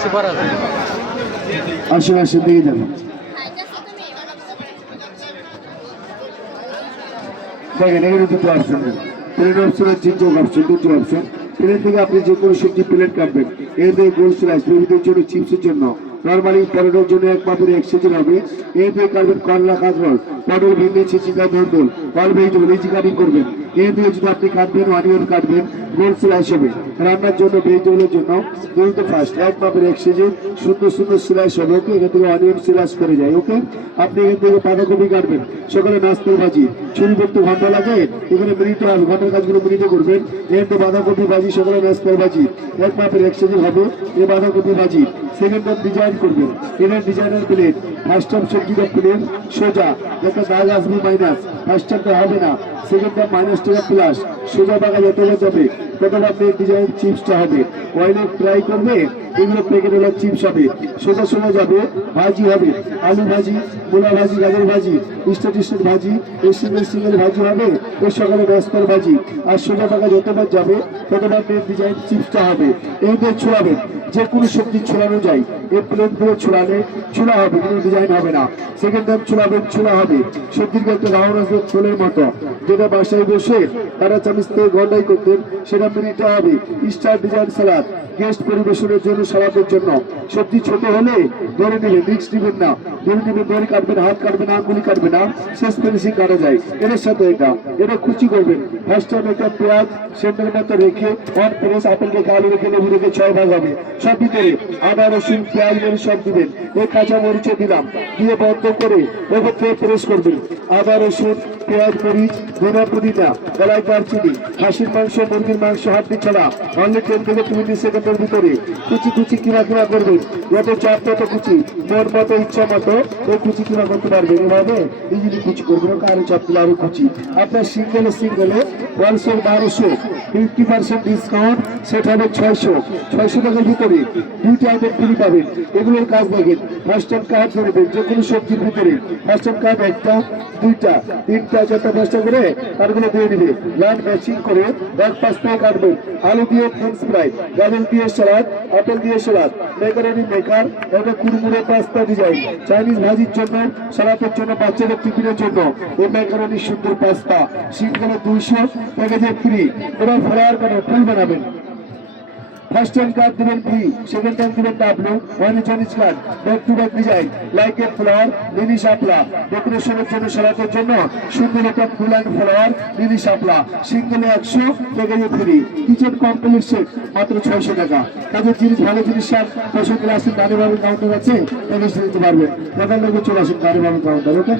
কিছু করার আসুন আসুন দিয়ে যাবেন। দেখেন এখানে দুটো অপশন, প্লেট অপশন আর চিনচক অপশন, দুটো অপশন। প্লেট থেকে আপনি যে কোনো সবজি প্লেট কাটবেন, এর দিয়ে গোল স্লাইস, বেবিদের জন্য চিপসের জন্য, নর্মালি পরোটার জন্য এক মাপের এক সেজের হবে। এর দিয়ে কাটবেন করলা কাঁকরোল, পটল ভেন্ডি ছিচিকা ধরদোল, অল ভেজিটেবল ইজি কাটিং করবেন। এর দিয়ে যদি আপনি কাটবেন অনিয়ন কাটবেন, গোল স্লাইস হবে। রান্নার জন্য ভেজিটেবলের জন্য দুটো ফার্স্ট এক মাপের এক সেজে সুন্দর সুন্দর স্লাইস হবে। ওকে, এখান থেকে অনিয়ন স্লাইস করে যায়। ওকে, আপনি এখান থেকে বাঁধাকপি কাটবেন, সকালে নাস্তার ভাজি, ছুরি করতে ঘন্টা লাগে, এখানে মিনিটে হবে, ঘন্টার কাজগুলো মিনিটে করবেন। এর বাঁধাকপি ভাজি, সকালে নাস্তার ভাজি, এক মাপের এক সেজের হবে এই বাঁধাকপি ভাজি। সেকেন্ড টাইম ডিজাইন করবেন, এখানে ডিজাইনার প্লেট, ফার্স্ট টাইম সবজিটা প্লেন সোজা, একটা দাগ আসবে মাইনাস, ফার্স্ট টাইমটা হবে না, সেকেন্ড টাইম মাইনাস টাকা প্লাস, সোজা টাকা যতটা যাবে ততটা প্লেট ডিজাইন চিপসটা হবে। অয়েলে ফ্রাই করবে, এগুলো প্যাকেট হলো চিপস হবে, সোজা সোজা যাবে, ভাজি হবে, আলু ভাজি, মূলা ভাজি, গাজর ভাজি, স্টেট ভাজি, সিঙ্গেল ভাজি হবে, ওই সকালে ব্যস্তার ভাজি। আর সোজা টাকা যতবার যাবে ততবার প্লেট ডিজাইন চিপসটা হবে। এইদের ছোড়াবেন, যে কোনো সবজি ছোড়ানো যায়, এই প্লেটগুলো ছোড়ালে ছোড়া হবে, কোনো ডিজাইন হবে না। সেকেন্ড টাইম ছোড়াবেন, ছোড়া হবে, সবজির একটা রাউন্ড আসবে ছোলের মতো, যেটা বাসায় বসে তারা চামিচ থেকে গন্ডাই করতেন, সেটা মিনিটে হবে। স্টার ডিজাইন সালাদ, গেস্ট পরিবেশনের জন্য, সালাদের জন্য। সবজি ছোট হলে ধরে নেবেন, রিক্স নেবেন না, ধরে নেবেন, ধরে কাটবেন, হাত কাটবে না, আঙ্গুলি কাটবে না, শেষ ফিনিশিং কাটা যায়। এর সাথে এটা কুচি করবেন। ফার্স্ট টাইম একটা পেঁয়াজ সেন্টারের মতো রেখে ওয়ান প্রেস, আপেল রেখে, আলু রেখে, লেবু রেখে 6 ভাগ হবে। সব ভিতরে আদা রসুন পেঁয়াজ মরিচ সব দিবেন। এই কাঁচা মরিচও দিলাম, দিয়ে বন্ধ করে ওপর থেকে প্রেস করবেন। আদা রসুন পেঁয়াজ মরিচ ধনে পুদিনা গলায় দারচিনি, খাসির মাংস মুরগির মাংস হাড্ডি ছাড়া অনলি 10 থেকে 20 সেকেন্ডের ভিতরে কুচি কুচি কিমা করবেন। যত চাপ তত কুচি, মোর মতো ইচ্ছা মতো ওই কুচি কিমা করতে পারবেন। এভাবে ইজিলি কুচি করবেন, আরো চাপ দিলে আরো কুচি। আপনার সিঙ্গেলে 1200 50% ডিসকাউন্ট, সেটা হবে 600 টাকার ভিতরে দুইটা আইটেম ফ্রি পাবেন। এগুলোর কাজ দেখেন, ফার্স্ট টাইম কাজ করবেন যে কোনো সবজির ভিতরে, ফার্স্ট টাইম কাজ একটা, দুইটা, তিনটা, চারটা, 5টা করে তারগুলো দিয়ে দিবে। লাইন ম্যাচিং করে 1-5 থেকে কাটবেন। আলু দিয়ে ফ্রেঞ্চ ফ্রাই, গাজর দিয়ে সালাদ, আপেল দিয়ে সালাদ, ম্যাকারনি মেকার, একটা কুরমুরে পাস্তা ডিজাইন, চাইনিজ ভাজির জন্য, সালাদের জন্য, বাচ্চাদের টিফিনের জন্য এই ম্যাকারনি সুন্দর পাস্তা, শীতকালে 200 প্যাকেজে ফ্রি। এবার ফ্রায়ার করে ফুল বানাবেন। ফার্স্ট টাইম কার্ড দিবেন ফ্রি, সেকেন্ড টাইম দিবেন double, Chinese card, back to back design, like a flower, lily শাপলা, ডেকোরেশনের জন্য, সালাদের জন্য সুন্দর একটা ফুল অ্যান্ড ফ্লাওয়ার, লিলি শাপলা, সিঙ্গেলে 100 প্যাকেজে ফ্রি। কিচেন কমপ্লিট সেট মাত্র 600 টাকা। কাজের জিনিস, ভালো জিনিস সব পছন্দ আসেন, দাঁড়িয়ে কাউন্টার আছে, প্যাকেজ দিতে পারবেন। টাকার লোকে চলে আসেন দাঁড়িয়ে কাউন্টার। ওকে।